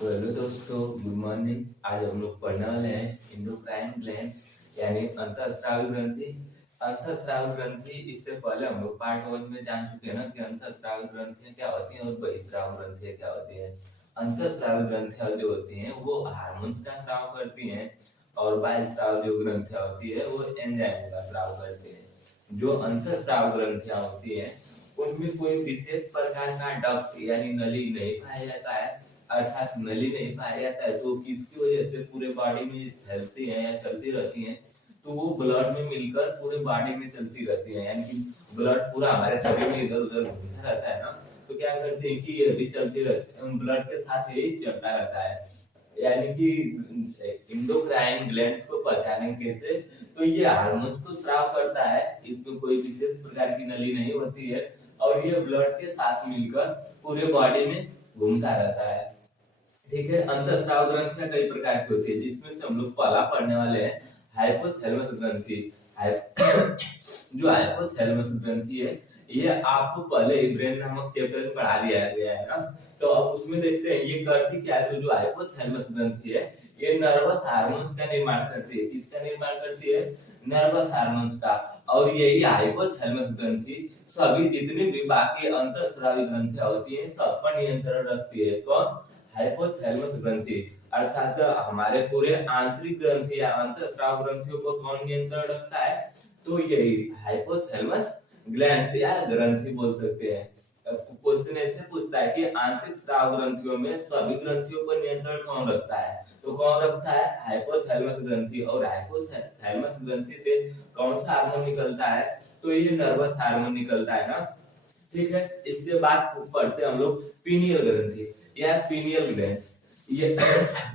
तो हेलो दोस्तों, good morning. आज हम लोग पढ़ने वाले हैं एंडोक्राइन ग्लैंड्स यानी अंतःस्रावी ग्रंथि। अंतःस्रावी ग्रंथि इससे पहले हम लोग पार्ट 1 में जान चुके हैं ना कि अंतःस्रावी ग्रंथियां क्या होती हैं और बहिःस्रावी ग्रंथियां क्या होती हैं। अंतःस्रावी ग्रंथियां जो होती हैं वो हार्मोन्स का स्राव करती हैं और बहिःस्रावी जो ग्रंथियां होती है वो एंजाइम का स्राव करती है। जो अंतःस्रावी ग्रंथियां होती हैं उनमें कोई विशेष प्रकार का डक्ट यानी नली नहीं पाया जाता है, अर्थात नली नहीं पाया जाता है। तो किसकी वजह से पूरे बॉडी में फैलती हैं या चलती रहती हैं, तो वो ब्लड में मिलकर पूरे बॉडी में चलती रहती है। यानी कि ब्लड पूरा हमारे शरीर में इधर उधर घूमता रहता है ना, तो क्या करते हैं कि ये भी चलती रहती है, ब्लड के साथ यही चलता रहता है। यानी कि एंडोक्राइन ग्लैंड्स को पहचाने कैसे, तो ये हार्मोन्स को स्राव करता है। इसमें कोई विशेष प्रकार की नली नहीं होती है और ये ब्लड के साथ मिलकर पूरे बॉडी में घूमता रहता है। ठीक है। अंतःस्राव ग्रंथियां कई प्रकार की होती है, जिसमें से हम लोग पहला पढ़ने वाले हैं हाइपोथैलेमस ग्रंथि। जो हाइपोथैलेमस ग्रंथि है ये आपको पहले ही ब्रेन नामक चैप्टर में पढ़ा दिया गया है ना। तो अब उसमें देखते हैं ये करती क्या है। जो हाइपोथैलेमस ग्रंथि है ये नर्वस हार्मोन्स का निर्माण करती है। किसका निर्माण करती है? नर्वस हार्मोन्स का। और यही हाइपोथैलेमस ग्रंथि सभी जितनी भी बाकी अंतःस्रावी ग्रंथियां होती हैं सब पर नियंत्रण रखती है। कौन? हाइपोथैलेमस ग्रंथि। अर्थात हमारे पूरे आंतरिक ग्रंथि या अंतःस्राव ग्रंथियों को कौन नियंत्रण रखता है? तो यही हाइपोथैलेमस ग्लैंड्स या ग्रंथि बोल सकते हैं। क्वेश्चन ऐसे पूछता है कि आंतरिक स्राव ग्रंथियों में सभी ग्रंथियों पर नियंत्रण कौन रखता है? तो कौन रखता है? हाइपोथैलेमस ग्रंथि। और हाइपोथैलेमस ग्रंथि से कौन सा हार्मोन निकलता है? तो ये नर्वस हार्मोन निकलता है ना। ठीक है। इसके बाद पढ़ते हम लोग पीनियल ग्रंथि या पीनियल ग्लैंड्स। ये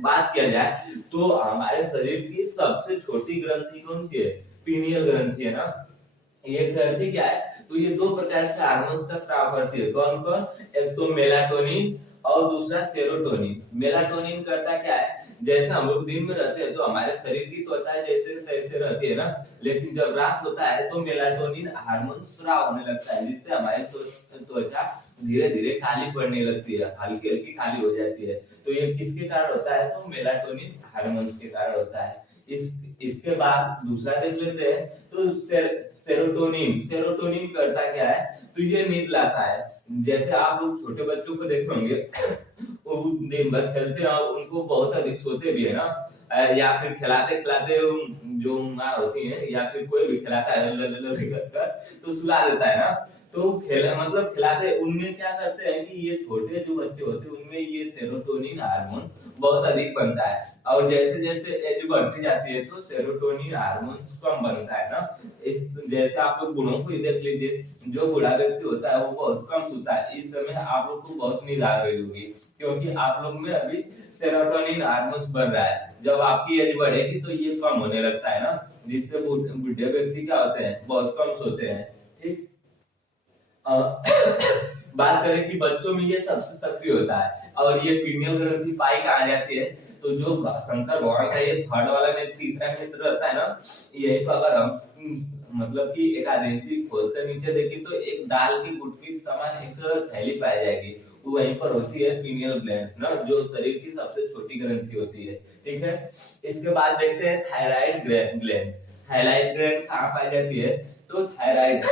बात किया जाए तो हमारे शरीर की सबसे छोटी ग्रंथि कौन सी है? पीनियल ग्रंथि है ना। ये करती क्या है? तो ये दो प्रकार से हार्मोन्स का स्राव करती है। कौन कौन? एक तो मेलाटोनिन और दूसरा सेरोटोनिन। मेलाटोनिन करता क्या है? जैसे हम लोग दिन में रहते हैं तो हमारे शरीर की त्वचा जैसे तैसे रहती है ना, लेकिन जब रात होता है तो मेलाटोनिन हार्मोन स्राव होने लगता है, जिससे हमारी त्वचा धीरे धीरे काली पड़ने लगती है, हल्की हल्की काली हो जाती है। तो ये किसके कारण होता है? तो मेलाटोनिन हार्मोन के कारण होता है। इसके बाद दूसरा देख लेते हैं तो सेरोटोनिन। सेरोटोनिन करता क्या है? तो ये नींद लाता है। जैसे आप लोग छोटे बच्चों को देखे होंगे वो दिन भर खेलते हैं और उनको बहुत अधिक सोते भी है ना, या फिर खिलाते खिलाते जो माँ होती है या फिर कोई भी खिलाता है तो सुला देता है ना। तो खिलाते उनमें क्या करते हैं कि ये छोटे जो बच्चे होते हैं उनमें ये सेरोटोनिन हार्मोन बहुत अधिक बनता है। और जैसे जैसे एज बढ़ती जाती है तो सेरोटोनिन हार्मोन कम बनता है ना। इस जैसे आप लोग बूढ़ों को ही देख लीजिए, जो बूढ़ा व्यक्ति होता है वो बहुत कम सोता है। इस समय आप लोग को बहुत नींद आ रही होगी, क्योंकि आप लोग में अभी सेरोटोनिन हार्मोन बन रहा है। जब आपकी एज बढ़ेगी तो ये कम होने लगता है ना, जिससे बूढ़े व्यक्ति क्या होते हैं? बहुत कम सोते हैं। ठीक। बात करें कि बच्चों में ये सबसे सक्रिय होता है और ये पीनियल ग्रंथि पाई कहाँ जाती है? तो जो शंकर भगवान का ये थर्ड वाला ने तीसरा नेत्र रहता है ना, यही पर अगर हम मतलब कि एक इंची खोलकर नीचे देखें तो एक दाल की गुटकी समान एक थैली पाई जाएगी। वहीं पर होती है पीनियल ग्लैंड्स ना, जो शरीर की सबसे छोटी ग्रंथि होती है। ठीक है। इसके बाद देखते हैं थायराइड ग्लैंड्स। थायराइड ग्लैंड कहाँ पाई जाती है? तो थायराइड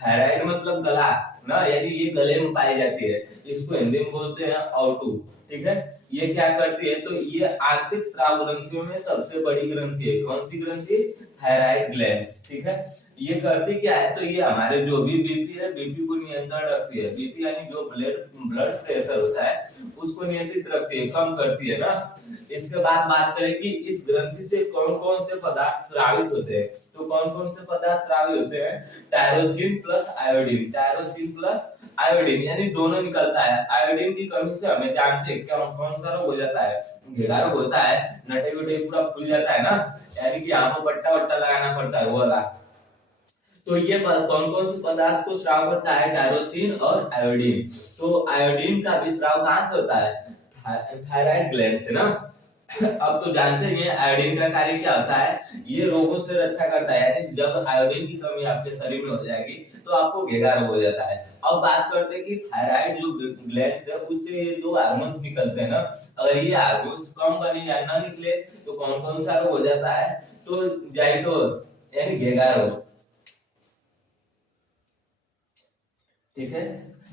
थायराइड मतलब गला ना, यानी ये गले में पाई जाती है। इसको हिंदी में बोलते हैं औटू। ठीक है। ये क्या करती है? तो ये आंतरिक स्राव ग्रंथियों में सबसे बड़ी ग्रंथि है। कौन सी ग्रंथि? Thyroid glands. ठीक है। ये करती क्या है? तो ये हमारे जो भी बीपी है, बीपी को नियंत्रण रखती है। बीपी यानी जो ब्लड प्रेशर होता है उसको नियंत्रित रखती है, कम करती है ना। इसके बाद बात करें कि इस ग्रंथि से कौन कौन से पदार्थ स्रावित होते हैं, तो कौन कौन से पदार्थ स्रावित होते हैं? Tyrosine plus iodine. Tyrosine plus iodine यानी दोनों निकलता है। आयोडीन की कमी से हमें जानते हैं क्या कौन सा रोग हो जाता है? घेरा रोग होता है, नटे वटे पूरा फूल जाता है ना, यानी कि यहाँ पर बट्टा वट्टा लगाना पड़ता है वो वाला। तो ये कौन कौन से पदार्थ को स्राव करता है? टायरोसिन और आयोडीन। तो आयोडीन का भी स्राव कहाँ से होता है? थायराइड ग्लैंड से ना। अब तो जानते हैं आयोडीन का कार्य क्या होता है? ये रोगों से रक्षा करता है। यानी जब आयोडीन की कमी आपके शरीर में हो जाएगी तो आपको घेगा रोग हो जाता है। अब बात करते हैं कि थायराइड जो ग्लैंड है उससे ये दो हार्मोन्स निकलते हैं ना, अगर ये हार्मोन्स कम बने या ना निकले तो कौन कौन सा रोग हो जाता है, तो जाइटोर यानी घेगा रोग, ठीक है।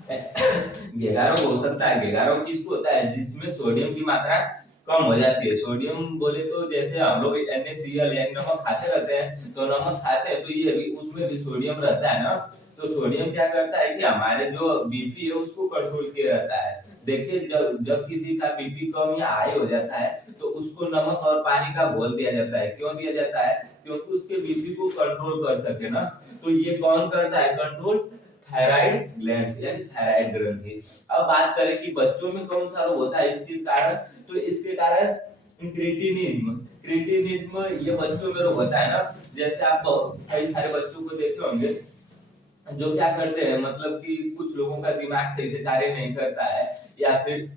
घेगा रोग हो सकता है। घेगा रोग किसको होता है, जिसमें सोडियम की मात्रा कम हो जाती है। सोडियम बोले तो जैसे हम लोग NaCl यानी नमक खाते रहते हैं, तो नमक खाते हैं तो ये भी उसमें भी सोडियम रहता है ना, तो सोडियम क्या करता है कि हमारे जो बीपी है उसको कंट्रोल किया रहता है। देखिए जब जब किसी का बीपी कम या हाई हो जाता है तो उसको नमक और पानी का घोल दिया जाता है। क्यों दिया जाता है, क्योंकि उसके बीपी को कंट्रोल कर सके ना। तो ये कौन करता है कंट्रोल, थायराइड ग्लैंड यानी थायराइड ग्रंथि। अब बात करें कि बच्चों में कौन सा रोग होता है इसके कारण, तो इसके कारण क्रिटिनिज्म। क्रिटिनिज्म ये बच्चों में रोग होता है ना, जैसे आप कई सारे बच्चों को देखे होंगे जो क्या करते हैं, मतलब कि कुछ लोगों का दिमाग सही से कार्य नहीं करता है, या फिर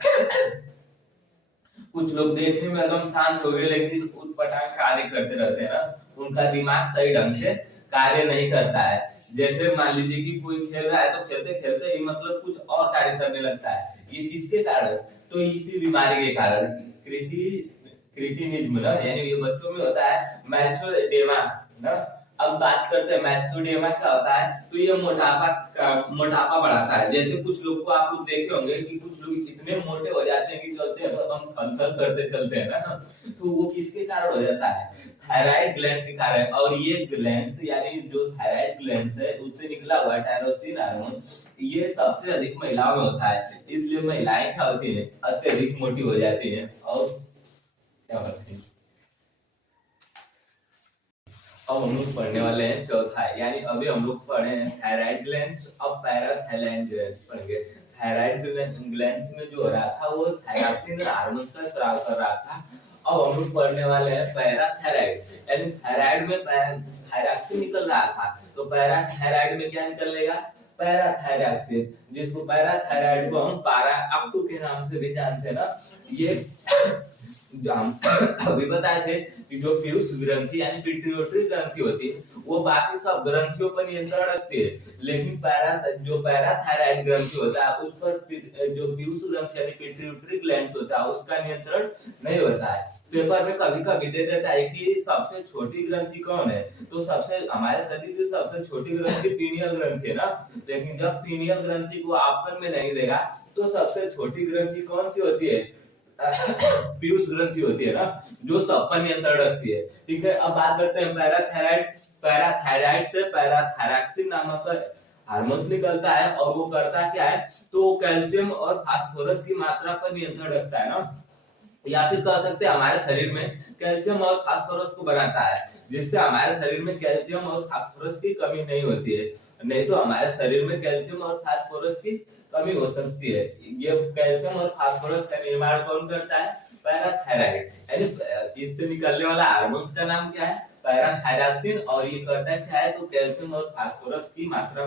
कुछ लोग देखने में एकदम शांत हो गए लेकिन उटपटांग कार्य करते रहते हैं ना, उनका दिमाग सही ढंग से कार्य नहीं करता है। जैसे मान लीजिए कि कोई खेल रहा है तो खेलते खेलते ही मतलब कुछ और कार्य करने लगता है, ये किसके कारण, तो इसी बीमारी के कारण क्रिटिनिज्म ना, यानी ये बच्चों में होता है। मैक्सोडेमा ना, अब बात करते हैं मैक्सोडेमा क्या होता है, तो ये मोटापा बढ़ाता है। जैसे कुछ लोग को आप लोग देखे होंगे कि कुछ लोग इतने मोटे हो जाते हैं कि चलते हैं तो हम खल करते चलते हैं ना, तो वो किसके कारण हो जाता है, थायराइड ग्लैंड के कारण। और ये ग्लैंड यानी जो थायराइड ग्लैंड है उससे निकला हुआ टायरोसिन हार्मोन ये सबसे अधिक महिलाओं में होता है, इसलिए महिलाएं क्या होती है, अत्यधिक मोटी हो जाती है। और क्या होती है, अब हम लोग पढ़ने वाले हैं चौथा, यानी अभी हम लोग पढ़े हैं थायराइड ग्लैंड्स, अब पैराथायराइड ग्लैंड्स पढ़ेंगे। थायराइड ग्लैंड्स में जो हो रहा था वो थायराक्सिन हार्मोन का स्राव कर रहा था। अब हम लोग पढ़ने वाले हैं पैराथायराइड, यानी थायराइड में थायराक्सिन निकल रहा था, तो पैराथायराइड में क्या निकलेगा, पैराथायराक्सिन, जिसको पैराथायराइड को हम पारा अप के नाम से भी जानते हैं ना। ये जो हम अभी बताए थे कि जो पीयूष ग्रंथि यानी पिट्यूटरी ग्रंथि होती है वो बाकी सब ग्रंथियों पर नियंत्रण रखती है, लेकिन पैराथायराइड ग्रंथि होता है उस पर जो पीयूष ग्रंथि यानी पिट्यूटरी ग्लैंड होता है उसका नियंत्रण नहीं होता है। पेपर में कभी कभी दे देता है कि सबसे छोटी ग्रंथि कौन है, तो सबसे हमारे शरीर की सबसे छोटी ग्रंथि पीनियल ग्रंथि है ना, लेकिन जब पीनियल ग्रंथि को ऑप्शन में नहीं देगा तो सबसे छोटी ग्रंथि कौन सी होती है, पीयूष ग्रंथि होती है ना, जो सब पर नियंत्रण रखती है। ठीक है, अब बात करते हैं पैराथायराइड। पैराथायराइड से पैराथायरॉक्सिन नामक हार्मोन निकलता है और वो करता क्या है, तो कैल्शियम और फास्फोरस की मात्रा पर नियंत्रण रखता है ना, या फिर कह सकते हैं हमारे शरीर में कैल्शियम और फास्फोरस को बनाता है, जिससे हमारे शरीर में कैल्शियम और फास्फोरस की कमी नहीं होती है। नहीं तो हमारे शरीर में कैल्शियम और फास्फोरस की कमी हो सकती है। ये कैल्शियम और फास्फोरस का निर्माण कौन करता है, पैराथायराइड, यानी इससे निकलने वाला हार्मोन का नाम क्या है, पैराथायरॉक्सिन, और ये करता है क्या है, तो कैल्शियम और फास्फोरस की मात्रा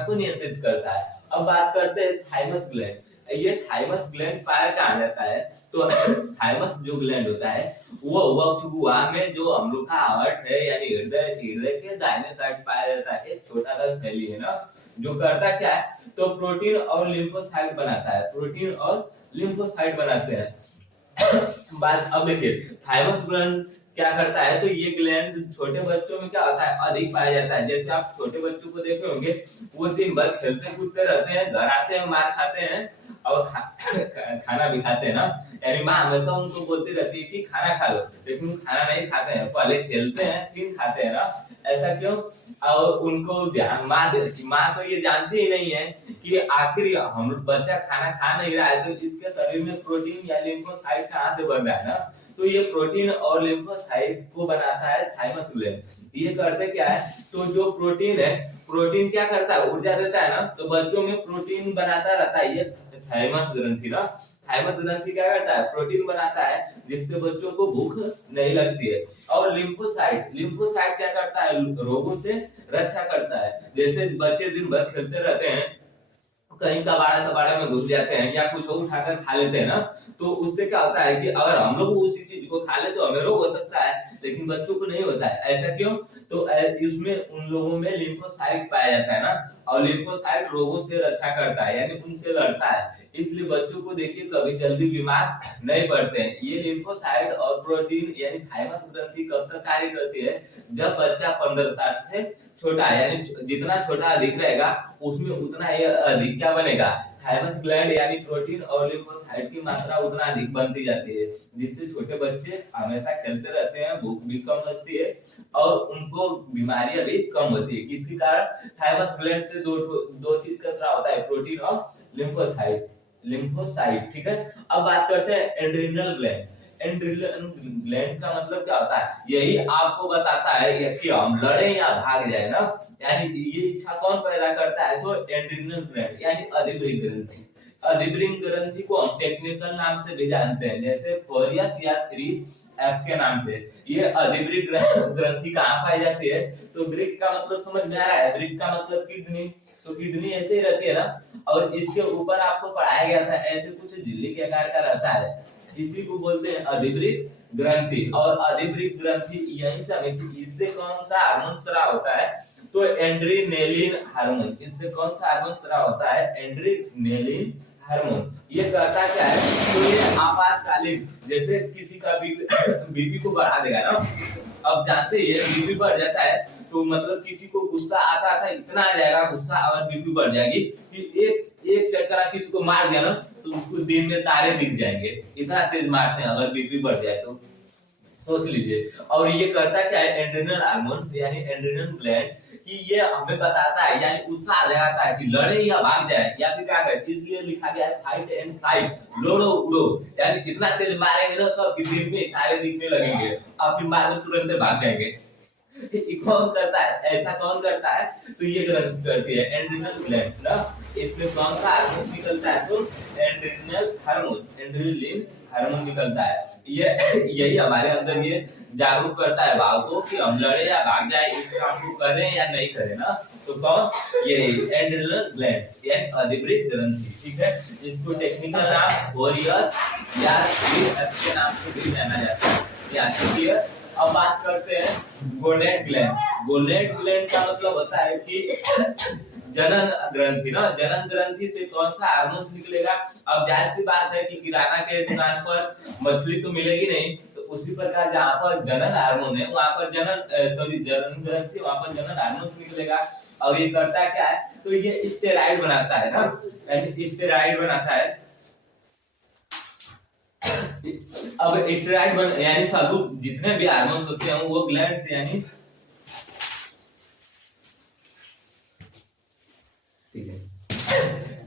को नियंत्रित करता है। अब बात करते हैं थाइमस ग्लैंड। ये थाइमस ग्लैंड पाया कहाँ जाता है, तो थाइमस जो ग्लैंड होता है वो वक्ष गुहा में जो हम लोग का हार्ट है यानी हृदय के दाहिने साइड पाया जाता है। एक छोटा सा थैली है ना, जो करता क्या है, तो प्रोटीन और लिम्फोसाइट बनाता है, प्रोटीन और लिम्फोसाइट बनाते हैं। बात अब देखिए थाइमस ग्लैंड क्या करता है, तो ये ग्लैंड छोटे बच्चों में क्या होता है, अधिक पाया जाता है। जैसे आप छोटे बच्चों को देखे होंगे वो दिन भर खेलते कूदते रहते हैं, घर आते हैं मार खाते हैं और खाना भी खाते हैं ना, यानी माँ हमेशा उनको बोलती रहती है कि खाना खा लो, लेकिन खाना नहीं खाते हैं, पहले खेलते हैं फिर खाते हैं ना, ऐसा क्यों। और उनको माँ तो ये जानती ही नहीं है कि आखिर हम बच्चा खाना खा नहीं रहा है तो इसके शरीर में प्रोटीन या लिम्फोसाइट कहाँ से बन रहा है ना, तो ये प्रोटीन और लिम्फोसाइट को बनाता है थाइमस ग्लैंड। ये करते क्या है, तो जो प्रोटीन है, प्रोटीन क्या करता है, ऊर्जा देता है ना, तो बच्चों में प्रोटीन बनाता रहता है ये थाइमस ग्रंथि ना। थाइमस ग्रंथि क्या करता है, प्रोटीन बनाता है जिससे बच्चों को भूख नहीं लगती है। और लिम्फोसाइट क्या करता है, रोगों से रक्षा करता है। जैसे बच्चे दिन भर खेलते रहते हैं, कहीं कबाड़ा सबाड़ा में घुस जाते हैं या कुछ उठाकर खा लेते हैं ना, तो उससे क्या होता है कि अगर हम लोग उसी चीज को खा ले तो हमें रोग हो सकता है, लेकिन बच्चों को नहीं होता है। ऐसा क्यों? तो इसमें उन लोगों में लिम्फोसाइट पाया जाता है ना, और लिम्फोसाइट रोगों से रक्षा करता है, यानी उनसे लड़ता है। इसलिए बच्चों को देखिए कभी जल्दी बीमार नहीं पड़ते हैं। ये लिम्फोसाइट और प्रोटीन यानी थाइमस ग्रंथि कब तक कार्य करती है? जब बच्चा 15 साल से छोटा है, यानी जितना छोटा अधिक रहेगा उसमें उतना ही अधिक क्या बनेगा? थाइमस ग्लैंड यानी प्रोटीन और लिम्फोसाइट की मात्रा उतना अधिक बनती जाती है, जिससे छोटे बच्चे हमेशा खेलते रहते हैं, भूख भी कम लगती है और उनको बीमारियां भी कम होती है। किसके कारण? थाइमस ग्लैंड से दो चीज का स्राव होता है, प्रोटीन और लिम्फोसाइट। ठीक है, अब बात करते हैं एड्रिनल ग्लैंड। एड्रिनल ग्लैंड का मतलब क्या होता है? यही आपको बताता है कि हम लड़े या भाग जाए ना, यानी ये इच्छा कौन पैदा करता है? तो एड्रिनल ग्लैंड यानी अधिग्रीव ग्रंथि। अधिग्रीव ग्रंथि को हम टेक्निकल नाम से भी जानते हैं, जैसे फोरियस या 3F के नाम से। ये अधिग्रीव ग्रंथि कहाँ पाई जाती है? तो ग्रीक का मतलब समझ में आ रहा है? ग्रीक का मतलब किडनी, तो किडनी ऐसे ही रहती है ना, और इसके ऊपर आपको पढ़ाया गया था ऐसे कुछ झिल्ली के आकार का रहता है, इसी को बोलते हैं अधिग्रीव ग्रंथि। और अधिग्रीव ग्रंथि यही से इससे कौन सा हार्मोन स्राव होता है? तो एड्रेनालिन हार्मोन। इससे कौन सा हार्मोन स्राव होता है? Adrenaline hormone. ये करता क्या है? तो ये आपातकालीन, जैसे किसी का बीपी को बढ़ा देगा ना, अब जानते हैं बीपी बढ़ जाता है तो मतलब किसी को गुस्सा आता था, इतना आ जाएगा गुस्सा और बीपी बढ़ जाएगी कि एक चक्करा किसी को मार दिया ना तो उसको दिन में तारे दिख जाएंगे, इतना तेज मारते हैं अगर बीपी बढ़ जाए तो। सोच लीजिए। और ये करता क्या है? एड्रेनल हार्मोन यानी एड्रेनल ग्लैंड कि ये हमें बताता है, यानी उत्साह जगाता है कि लड़े या भाग जाए या फिर क्या करे। इसलिए लिखा गया है फाइट एंड फ्लाइट, लड़ो उड़ो, यानी कितना तेज मारेंगे ना सब दिन में तारे दिखने लगेंगे, आप फिर मार तुरंत भाग जाएंगे। कौन करता है ऐसा? कौन करता है? तो ये ग्रंथि करती है, एड्रेनल ग्लैंड ना। इसमें कौन सा हार्मोन निकलता है? तो एड्रेनल हार्मोन, एड्रेनलिन हार्मोन निकलता है। ये यही हमारे अंदर ये जागरूक करता है भाव को कि हम लड़े या भाग जाए, इस काम को करें या नहीं करें ना। तो कौन? ये एड्रेनल ग्लैंड यानी अधिग्रीव ग्रंथि। ठीक है, इसको टेक्निकल नाम फोरियस या 3F के नाम से भी जाना जाता है। यहाँ अब बात करते हैं गोनेड ग्लैंड। गोनेड ग्लैंड का मतलब होता है कि जनन ग्रंथि ना। जनन ग्रंथि से कौन सा हार्मोन निकलेगा? अब जाहिर सी बात है कि किराना के दुकान पर मछली तो मिलेगी नहीं, तो उसी प्रकार जहाँ पर जनन हार्मोन है वहां पर जनन ग्रंथि, वहां पर जनन हार्मोन निकलेगा। और ये करता क्या है? तो ये स्टेरॉइड बनाता है ना, यानी स्टेरॉइड बनाता है। अब स्टेरॉइड यानी सब जितने भी हार्मोन्स होते हैं वो ग्लैंड से यानी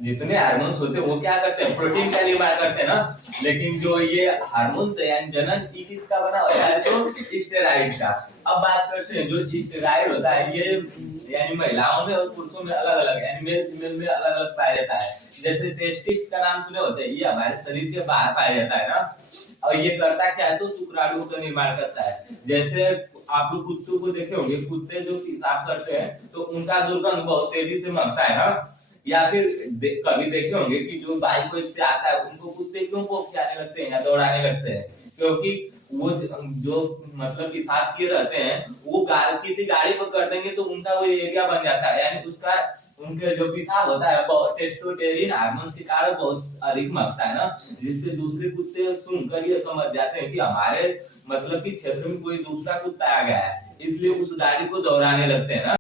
जितने हार्मोन्स होते हैं वो क्या करते हैं? प्रोटीन का निर्माण करते हैं ना। लेकिन जो ये हार्मोन्स है यानी जनन ये किसका बना होता है? तो स्टेरॉइड का। अब बात करते हैं जो स्टेरॉइड होता है ये यानी महिलाओं में और पुरुषों में अलग अलग, यानी मेल फीमेल में अलग अलग पाया जाता है। जैसे टेस्टिस का नाम सुने होते हैं, ये हमारे शरीर के बाहर पाया जाता है ना। और ये करता क्या है? तो शुक्राणुओं का निर्माण करता है। जैसे आप लोग कुत्तों को देखे होंगे, कुत्ते जो पेशाब करते हैं तो उनका दुर्गंध बहुत तेजी से महकता है ना। या फिर कभी देखे होंगे कि जो बाइक से आता है उनको कुत्ते क्यों भौंकने आने लगते हैं या दौड़ाने लगते हैं? क्योंकि वो जो मतलब पेशाब किए रहते हैं वो किसी गाड़ी पर कर देंगे तो उनका वो एरिया बन जाता है, यानी उसका उनके जो पेशाब होता है टेस्टोस्टेरोन हार्मोन के कारण बहुत अधिक महकता है ना, जिससे दूसरे कुत्ते सुनकर ये समझ जाते हैं कि हमारे मतलब कि क्षेत्र में कोई दूसरा कुत्ता आ गया है, इसलिए उस गाड़ी को दौड़ाने लगते हैं ना।